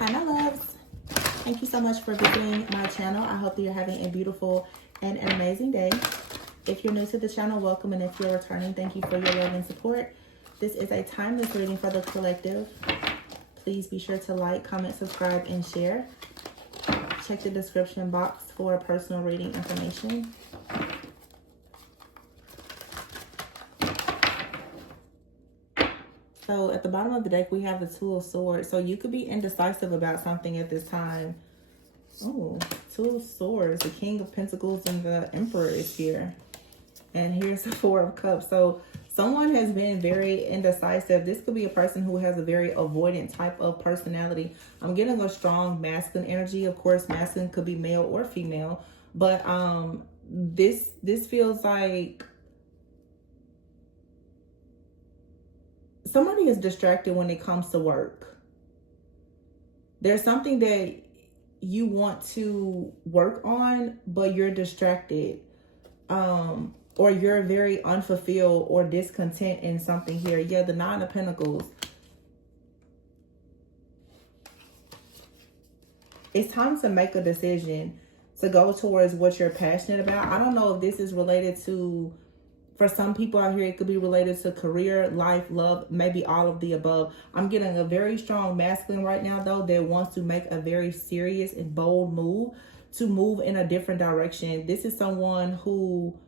Hi, my loves. Thank you so much for visiting my channel. I hope that you're having a beautiful and an amazing day. If you're new to the channel, welcome. And if you're returning, thank you for your love and support. This is a timeless reading for the collective. Please be sure to like, comment, subscribe, and share. Check the description box for personal reading information. So at the bottom of the deck, we have the Two of Swords. So you could be indecisive about something at this time. Oh, Two of Swords, the King of Pentacles and the Emperor is here. And here's the Four of Cups. So someone has been very indecisive. This could be a person who has a very avoidant type of personality. I'm getting a strong masculine energy. Of course, masculine could be male or female. But this feels like somebody is distracted when it comes to work. There's something that you want to work on, but you're distracted. Or you're very unfulfilled or discontent in something here. Yeah, the Nine of Pentacles. It's time to make a decision to go towards what you're passionate about. I don't know if this is related to, for some people out here, it could be related to career, life, love, maybe all of the above. I'm getting a very strong masculine right now, though, that wants to make a very serious and bold move to move in a different direction. This is someone who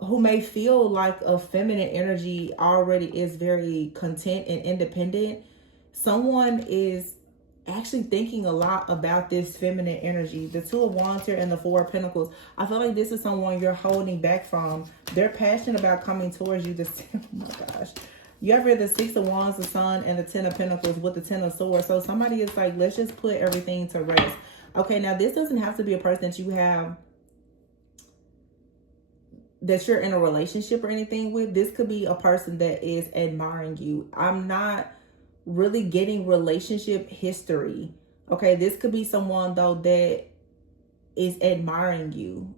may feel like a feminine energy already is very content and independent. Someone is actually thinking a lot about this feminine energy. The Two of Wands here and the Four of Pentacles. I feel like this is someone you're holding back from. They're passionate about coming towards you. Oh my gosh. You ever the Six of Wands, the Sun, and the Ten of Pentacles with the Ten of Swords. So somebody is like, let's just put everything to rest. Okay, now this doesn't have to be a person that you have, that you're in a relationship or anything with. This could be a person that is admiring you. I'm not really getting relationship history. Okay, this could be someone though that is admiring you.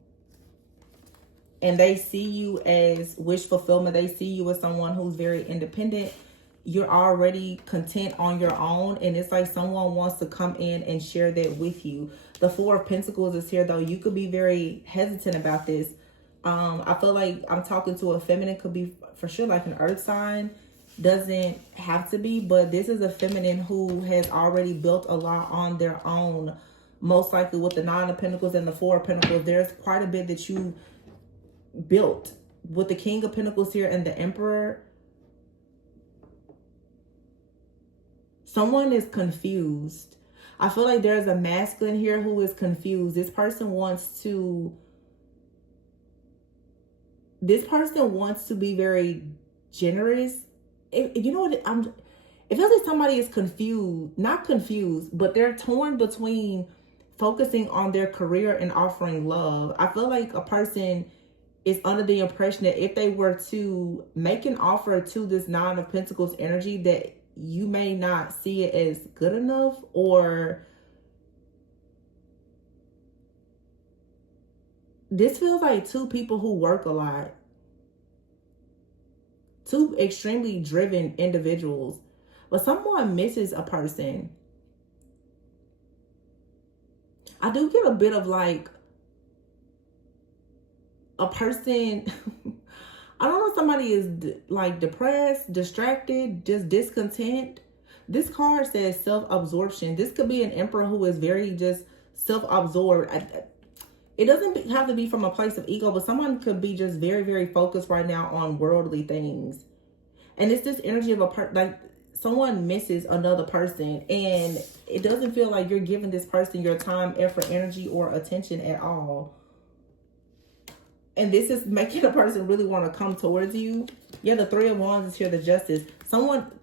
And they see you as wish fulfillment. They see you as someone who's very independent. You're already content on your own. And it's like someone wants to come in and share that with you. The Four of Pentacles is here though. You could be very hesitant about this. I feel like I'm talking to a feminine, could be for sure like an earth sign. Doesn't have to be, but this is a feminine who has already built a lot on their own. Most likely with the Nine of Pentacles and the Four of Pentacles, there's quite a bit that you built. With the King of Pentacles here and the Emperor, someone is confused. I feel like there's a masculine here who is confused. This person wants to be very generous. You know what? It feels like somebody is confused, not confused, but they're torn between focusing on their career and offering love. I feel like a person is under the impression that if they were to make an offer to this Nine of Pentacles energy, that you may not see it as good enough, or this feels like two people who work a lot. Two extremely driven individuals. But someone misses a person. I do get a bit of like a person. I don't know if somebody is like depressed, distracted, just discontent. This card says self-absorption. This could be an emperor who is very just self-absorbed. It doesn't have to be from a place of ego, but someone could be just very, very focused right now on worldly things. And it's this energy of like someone misses another person, and it doesn't feel like you're giving this person your time, effort, energy, or attention at all. And this is making a person really want to come towards you. Yeah, the Three of Wands is here, the Justice.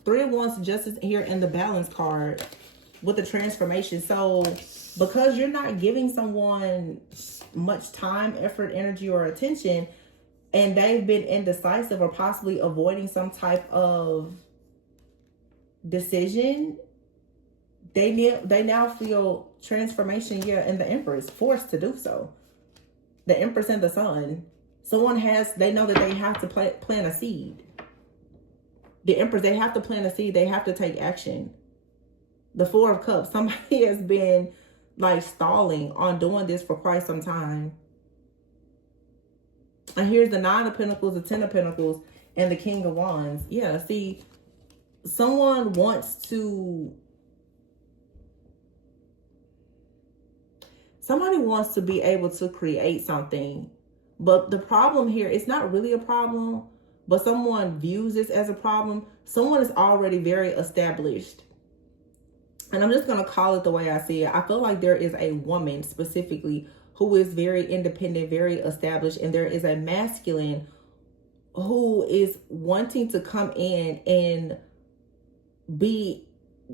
Three of Wands, Justice here, and the Balance card with the transformation. So because you're not giving someone much time, effort, energy, or attention, and they've been indecisive or possibly avoiding some type of decision, they now feel transformation. Yeah, and the Empress forced to do so. The Empress and the Sun. They know that they have to plant a seed. The Empress, they have to plant a seed. They have to take action. The Four of Cups, somebody has been like stalling on doing this for quite some time. And here's the Nine of Pentacles, the Ten of Pentacles, and the King of Wands. Yeah, see, someone wants to... Somebody wants to be able to create something. But the problem here, it's not really a problem, but someone views this as a problem. Someone is already very established. And I'm just going to call it the way I see it. I feel like there is a woman specifically who is very independent, very established. And there is a masculine who is wanting to come in and be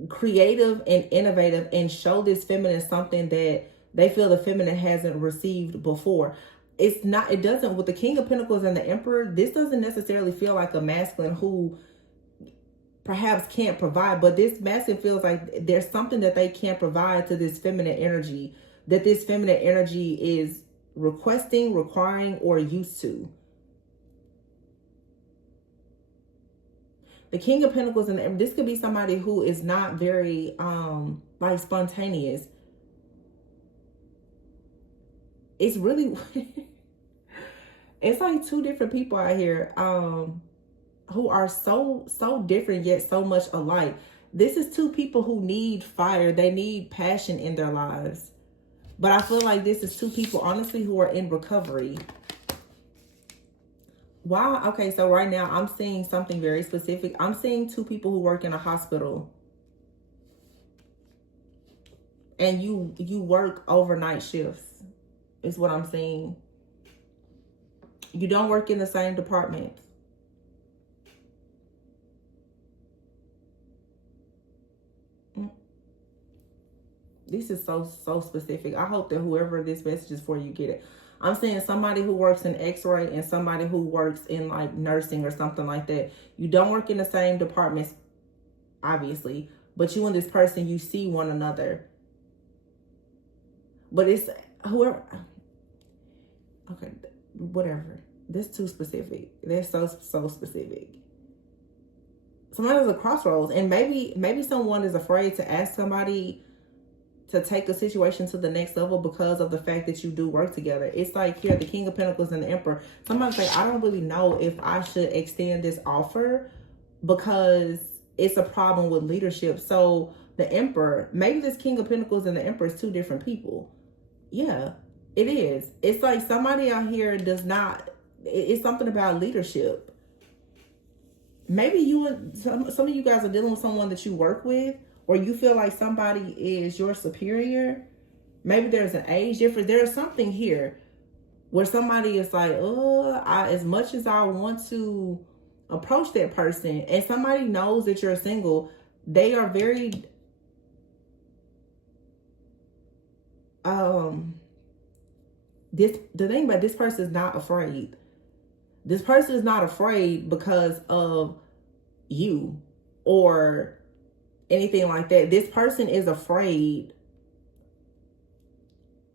creative and innovative and show this feminine something that they feel the feminine hasn't received before. It's not, it doesn't, with the King of Pentacles and the Emperor, this doesn't necessarily feel like a masculine who perhaps can't provide, but this masculine feels like there's something that they can't provide to this feminine energy, that this feminine energy is requesting, requiring, or used to. The King of Pentacles, and this could be somebody who is not very like spontaneous. It's really it's like two different people out here who are so different yet so much alike. This is two people who need fire. They need passion in their lives. But I feel like this is two people, honestly, who are in recovery. Wow. Okay, so right now I'm seeing something very specific. I'm seeing two people who work in a hospital. And you work overnight shifts, is what I'm seeing. You don't work in the same department. This is so specific. I hope that whoever this message is for, you get it. I'm saying somebody who works in X-ray and somebody who works in like nursing or something like that. You don't work in the same departments, obviously, but you and this person, you see one another. But it's whoever. Okay, whatever. This too specific. They're so specific. Somebody's a crossroads, and maybe someone is afraid to ask somebody to take a situation to the next level because of the fact that you do work together. It's like here, the King of Pentacles and the Emperor. Somebody's like, I don't really know if I should extend this offer because it's a problem with leadership. So the Emperor, maybe this King of Pentacles and the Emperor is two different people. Yeah, it is. It's like somebody out here does not, it's something about leadership. Maybe you and some of you guys are dealing with someone that you work with, or you feel like somebody is your superior. Maybe there's an age difference. There's something here where somebody is like, oh, as much as I want to approach that person, and somebody knows that you're single, they are very, the thing about this person is not afraid. This person is not afraid because of you or anything like that. This person is afraid.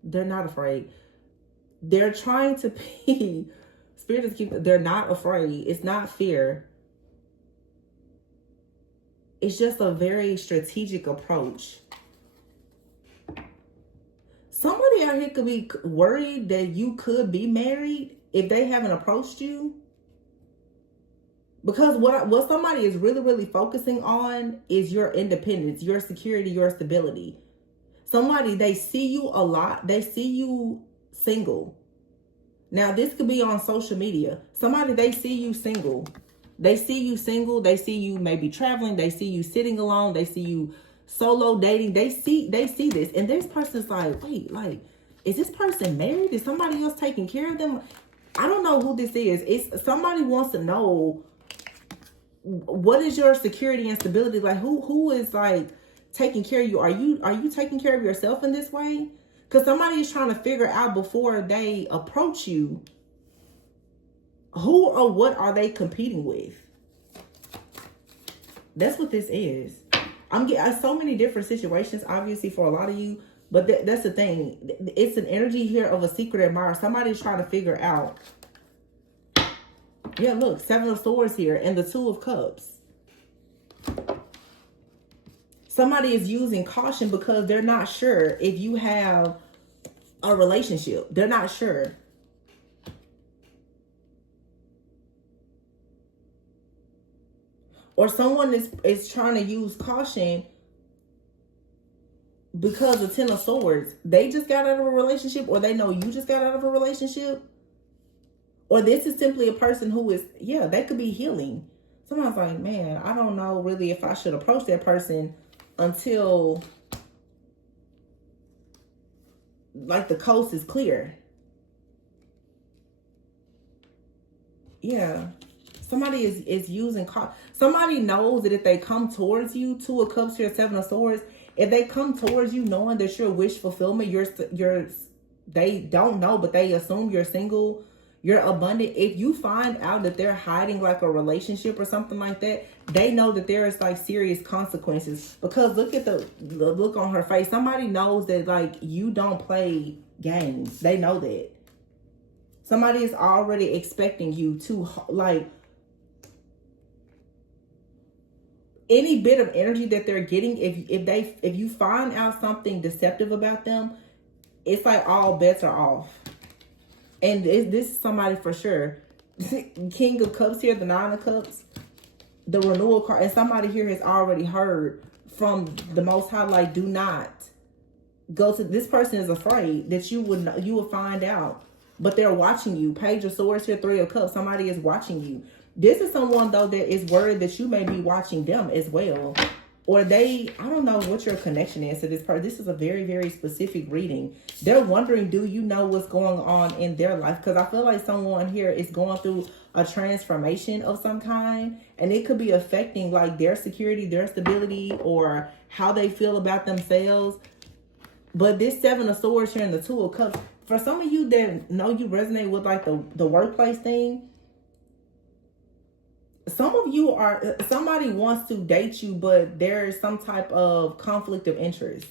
They're not afraid. They're trying to be, Spirit is keeping, they're not afraid. It's not fear. It's just a very strategic approach. Somebody out here could be worried that you could be married if they haven't approached you. Because what somebody is really focusing on is your independence, your security, your stability. Somebody, they see you a lot. They see you single. Now, this could be on social media. Somebody, they see you single. They see you single. They see you maybe traveling. They see you sitting alone. They see you solo dating. They see this. And this person's like, wait, like, is this person married? Is somebody else taking care of them? I don't know who this is. It's somebody wants to know, what is your security and stability? Like, who is like taking care of you? Are you taking care of yourself in this way? Because somebody is trying to figure out before they approach you, who or what are they competing with? That's what this is. I'm getting so many different situations, obviously, for a lot of you. But that's the thing. It's an energy here of a secret admirer. Somebody's trying to figure out. Yeah, look, Seven of Swords here and the Two of Cups. Somebody is using caution because they're not sure if you have a relationship. They're not sure. Or someone is trying to use caution because the Ten of Swords, they just got out of a relationship, or they know you just got out of a relationship. Or this is simply a person who is, yeah, they could be healing. Somebody's like, man, I don't know really if I should approach that person until like the coast is clear. Yeah. Somebody is using, somebody knows that if they come towards you, Two of Cups here, Seven of Swords, if they come towards you knowing that you're wish fulfillment, they don't know, but they assume you're single, you're abundant. If you find out that they're hiding like a relationship or something like that, they know that there is like serious consequences. Because look at the look on her face. Somebody knows that like you don't play games. They know that. Somebody is already expecting you to like any bit of energy that they're getting. If you find out something deceptive about them, it's like all bets are off. And this is somebody for sure. King of Cups here, the Nine of Cups, the renewal card. And somebody here has already heard from the Most High, like, do not go to, this person is afraid that you would find out. But they're watching you. Page of Swords here, Three of Cups. Somebody is watching you. This is someone, though, that is worried that you may be watching them as well. Or I don't know what your connection is to this person. This is a very, very specific reading. They're wondering, do you know what's going on in their life? Because I feel like someone here is going through a transformation of some kind. And it could be affecting like their security, their stability, or how they feel about themselves. But this Seven of Swords here and the Two of Cups, for some of you that know you resonate with like the workplace thing, some of you are, somebody wants to date you, but there is some type of conflict of interest.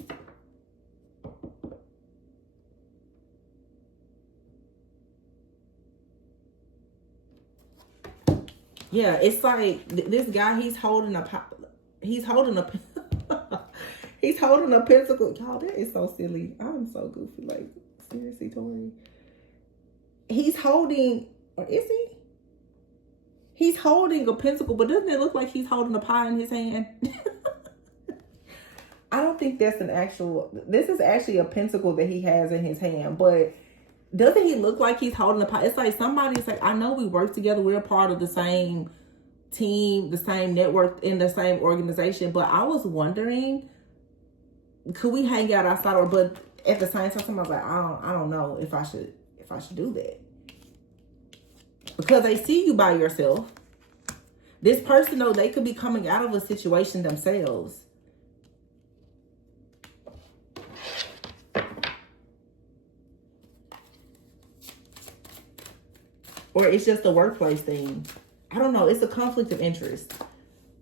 Yeah, it's like this guy, he's holding a he's holding a pentacle. Y'all, that is so silly. I'm so goofy. Like, seriously, Tori. He's holding, or is he? He's holding a pentacle, but doesn't it look like he's holding a pie in his hand? I don't think that's this is actually a pentacle that he has in his hand, but doesn't he look like he's holding a pie? It's like somebody's like, I know we work together. We're a part of the same team, the same network, in the same organization, but I was wondering, could we hang out outside? But at the same time, somebody's like, I don't know if I should do that. Because they see you by yourself. This person, though, they could be coming out of a situation themselves. Or it's just a workplace thing. I don't know. It's a conflict of interest.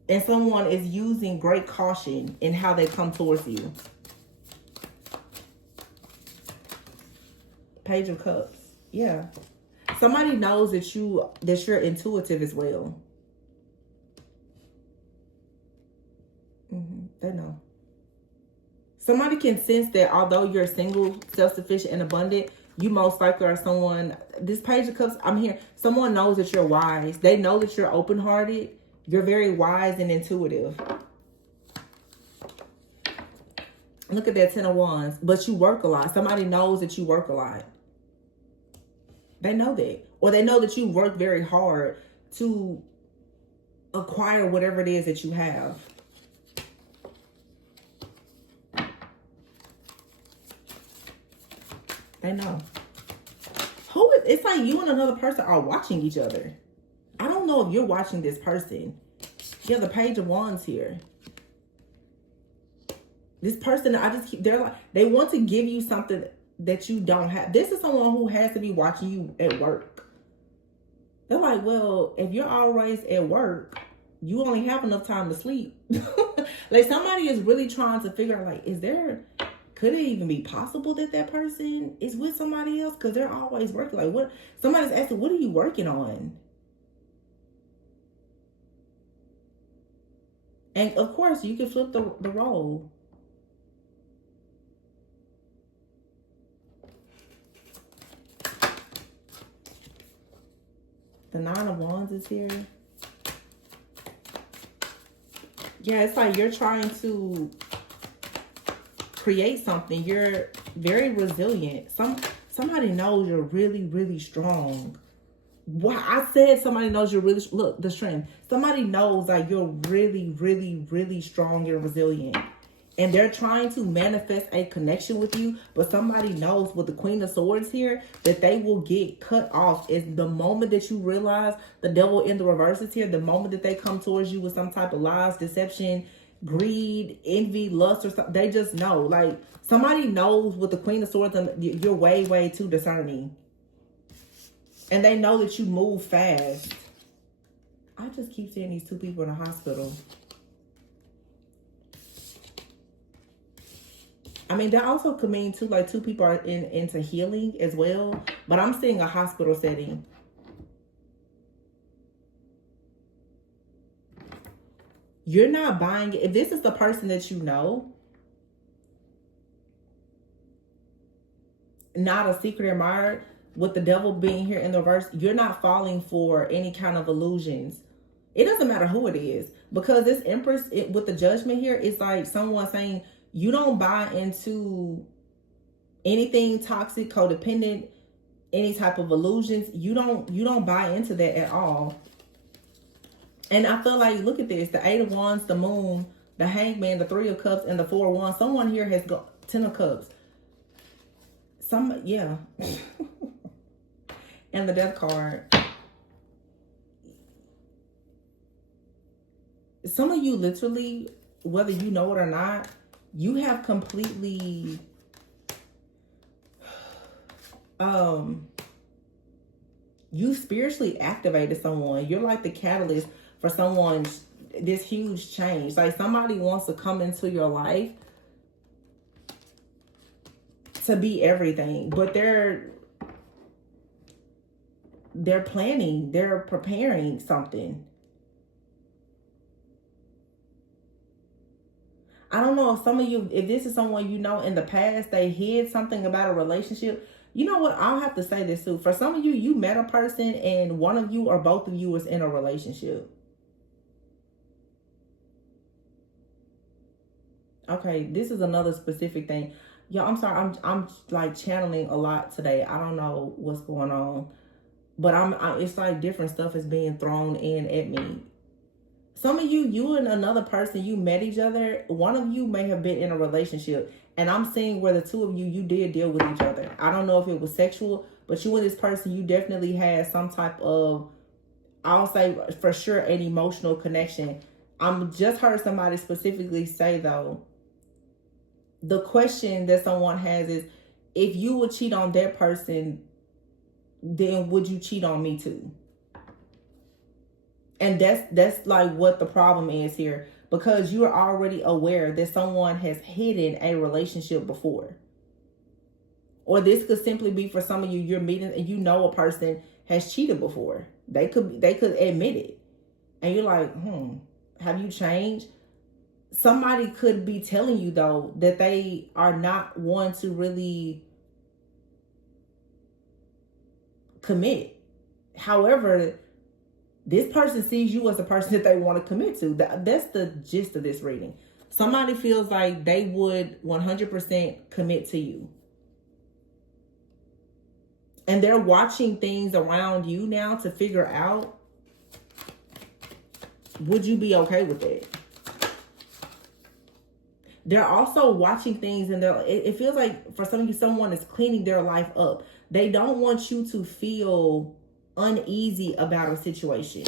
And someone is using great caution in how they come towards you. Page of Cups. Yeah. Somebody knows that you're intuitive as well. They know. Somebody can sense that although you're single, self-sufficient, and abundant, you most likely are someone, this Page of Cups, I'm here. Someone knows that you're wise. They know that you're open-hearted. You're very wise and intuitive. Look at that Ten of Wands. But you work a lot. Somebody knows that you work a lot. They know that. Or they know that you work very hard to acquire whatever it is that you have. They know. It's like you and another person are watching each other. I don't know if you're watching this person. Yeah, the Page of Wands here. This person, they want to give you something that you don't have. This is someone who has to be watching you at work. They're like, well, if you're always at work, you only have enough time to sleep. Like, somebody is really trying to figure out, like, could it even be possible that that person is with somebody else? Because they're always working. Like, what? Somebody's asking, what are you working on? And of course, you can flip the role. The Nine of Wands is here. Yeah, it's like you're trying to create something. You're very resilient. Somebody knows you're really, really strong. Why I said somebody knows you're really, look, the strength. Somebody knows like you're really, really, really strong and resilient. And they're trying to manifest a connection with you. But somebody knows with the Queen of Swords here that they will get cut off. Is the moment that you realize the devil in the reverse is here. The moment that they come towards you with some type of lies, deception, greed, envy, lust, or something. They just know. Like somebody knows with the Queen of Swords, you're way, way too discerning. And they know that you move fast. I just keep seeing these two people in the hospital. I mean, that also could mean too, like two people are into healing as well. But I'm seeing a hospital setting. You're not buying it. If this is the person that you know, not a secret admirer, with the devil being here in the reverse, you're not falling for any kind of illusions. It doesn't matter who it is. Because this Empress, with the Judgment here, it's like someone saying, you don't buy into anything toxic, codependent, any type of illusions. You don't buy into that at all. And I feel like, look at this, the Eight of Wands, the Moon, the Hangman, the Three of Cups, and the Four of Wands. Someone here has got 10 of Cups. Yeah. And the Death card. Some of you literally, whether you know it or not, you have completely you spiritually activated someone. You're like the catalyst for someone's this huge change. Like somebody wants to come into your life to be everything, but they're planning, they're preparing something. I don't know if some of you, if this is someone you know in the past, they hid something about a relationship. You know what? I'll have to say this too. For some of you, you met a person and one of you or both of you was in a relationship. Okay, this is another specific thing. Y'all, I'm sorry. I'm like channeling a lot today. I don't know what's going on. But it's like different stuff is being thrown in at me. Some of you and another person, you met each other. One of you may have been in a relationship. And I'm seeing where the two of you did deal with each other. I don't know if it was sexual, but you and this person, you definitely had some type of, I'll say for sure, an emotional connection. I'm just heard somebody specifically say though, the question that someone has is, if you would cheat on that person, then would you cheat on me too? And that's like what the problem is here, because you're already aware that someone has hidden a relationship before. Or this could simply be for some of you, you're meeting and you know a person has cheated before. They could admit it. And you're like, have you changed? Somebody could be telling you though that they are not one to really commit. However, this person sees you as a person that they want to commit to. That's the gist of this reading. Somebody feels like they would 100% commit to you. And they're watching things around you now to figure out, would you be okay with it? They're also watching things and it feels like for some of you, someone is cleaning their life up. They don't want you to feel uneasy about a situation.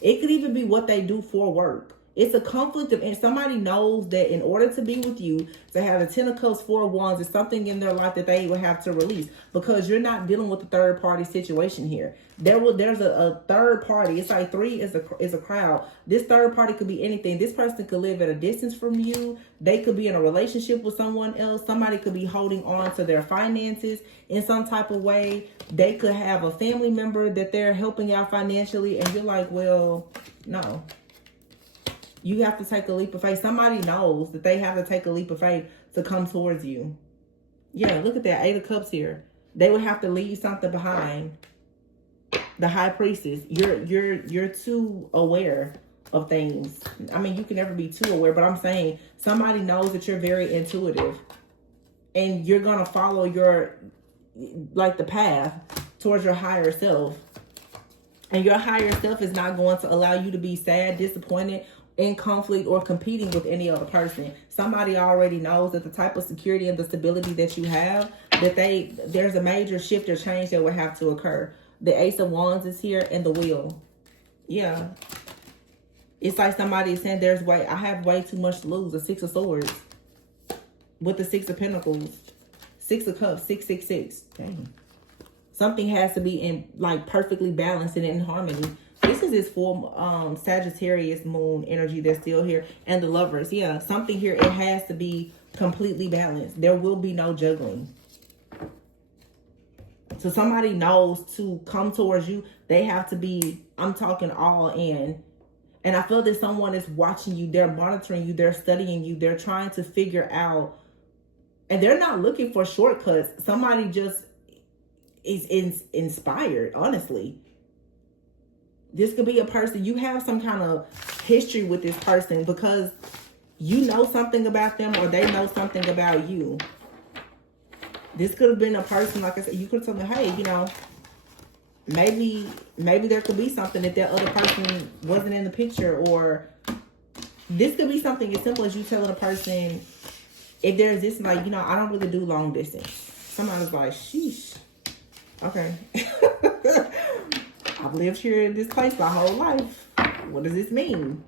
It could even be what they do for work. It's a conflict of, and somebody knows that in order to be with you, to have the 10 of Cups, 4 of Wands, is something in their life that they will have to release, because you're not dealing with a third party situation here. There's a third party. It's like 3 is a crowd. This third party could be anything. This person could live at a distance from you. They could be in a relationship with someone else. Somebody could be holding on to their finances in some type of way. They could have a family member that they're helping out financially, and you're like, well, no. You have to take a leap of faith. Somebody knows that they have to take a leap of faith to come towards you. Yeah, look at that. 8 of Cups here. They would have to leave something behind. The High Priestess. You're too aware of things. I mean, you can never be too aware, but I'm saying somebody knows that you're very intuitive. And you're going to follow your, like, the path towards your higher self. And your higher self is not going to allow you to be sad, disappointed, in conflict, or competing with any other person. Somebody already knows that the type of security and the stability that you have, that there's a major shift or change that will have to occur. The Ace of Wands is here and the Wheel. Yeah. It's like somebody is saying I have way too much to lose. The 6 of Swords. With the 6 of Pentacles. 6 of Cups. 666. Dang. Something has to be in, like, perfectly balanced and in harmony. This is this full Sagittarius moon energy that's still here. And the Lovers. Yeah, something here, it has to be completely balanced. There will be no juggling. So somebody knows to come towards you. They have to be, I'm talking all in. And I feel that someone is watching you. They're monitoring you. They're studying you. They're trying to figure out. And they're not looking for shortcuts. Somebody just is inspired, honestly. This could be a person, you have some kind of history with this person because you know something about them or they know something about you. This could have been a person, like I said, you could have told me, hey, you know, maybe there could be something that other person wasn't in the picture. Or this could be something as simple as you telling a person, if there's this, like, you know, I don't really do long distance. Somebody's like, sheesh. Okay. I've lived here in this place my whole life. What does this mean?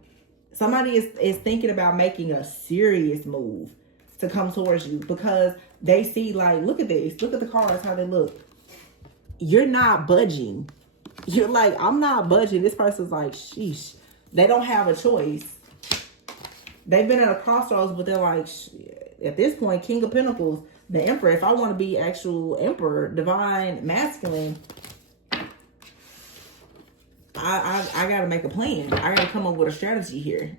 Somebody is thinking about making a serious move to come towards you because they see, like, look at this. Look at the cards, how they look. You're not budging. You're like, I'm not budging. This person's like, sheesh. They don't have a choice. They've been at a crossroads, but they're like, at this point, King of Pentacles, the Emperor. If I want to be actual Emperor, divine, masculine, I got to make a plan. I got to come up with a strategy here.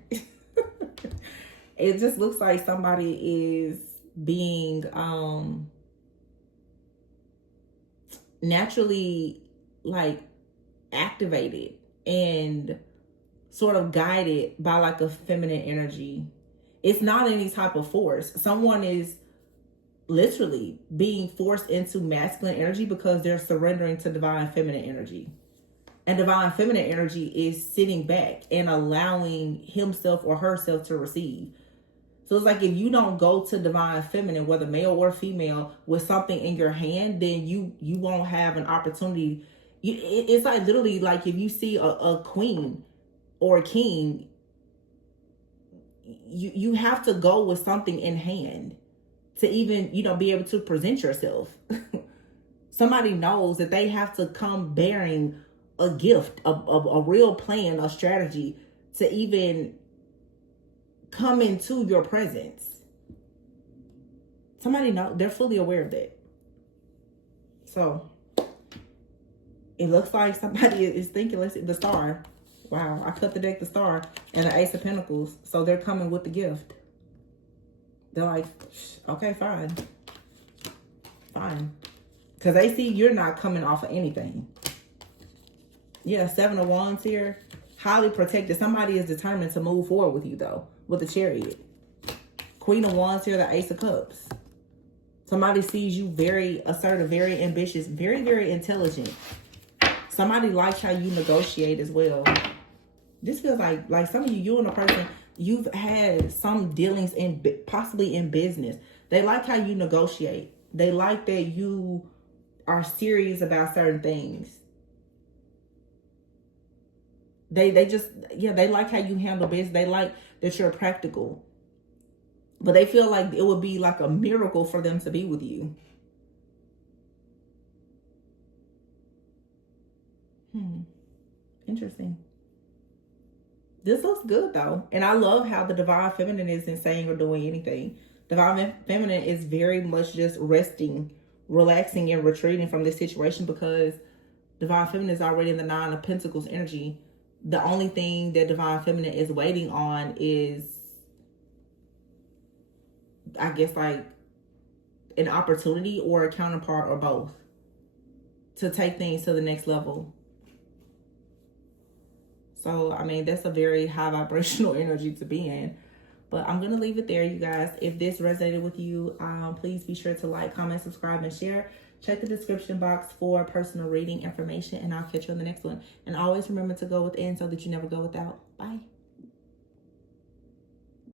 It just looks like somebody is being naturally, like, activated and sort of guided by, like, a feminine energy. It's not any type of force. Someone is literally being forced into masculine energy because they're surrendering to divine feminine energy. And divine feminine energy is sitting back and allowing himself or herself to receive. So it's like if you don't go to divine feminine, whether male or female, with something in your hand, then you won't have an opportunity. It's like literally like if you see a queen or a king, you have to go with something in hand to even, you know, be able to present yourself. Somebody knows that they have to come bearing a gift, a real plan, a strategy to even come into your presence. Somebody know, they're fully aware of that. So it looks like somebody is thinking, let's see, the Star. Wow, I cut the deck, the Star and the Ace of Pentacles. So they're coming with the gift. They're like, okay, fine. Fine. Because they see you're not coming off of anything. Yeah, 7 of Wands here. Highly protected. Somebody is determined to move forward with you, though, with the Chariot. Queen of Wands here, the Ace of Cups. Somebody sees you very assertive, very ambitious, very, very intelligent. Somebody likes how you negotiate as well. This feels like some of you and a person, you've had some dealings in possibly in business. They like how you negotiate. They like that you are serious about certain things. They just, yeah, they like how you handle business. They like that you're practical. But they feel like it would be like a miracle for them to be with you. Interesting. This looks good though. And I love how the divine feminine isn't saying or doing anything. Divine feminine is very much just resting, relaxing, and retreating from this situation because divine feminine is already in the 9 of Pentacles energy. the only thing that Divine Feminine is waiting on is, I guess, like an opportunity or a counterpart or both to take things to the next level. So, I mean, that's a very high vibrational energy to be in. But I'm going to leave it there, you guys. If this resonated with you, please be sure to like, comment, subscribe, and share. Check the description box for personal reading information, and I'll catch you on the next one. And always remember to go within so that you never go without. Bye.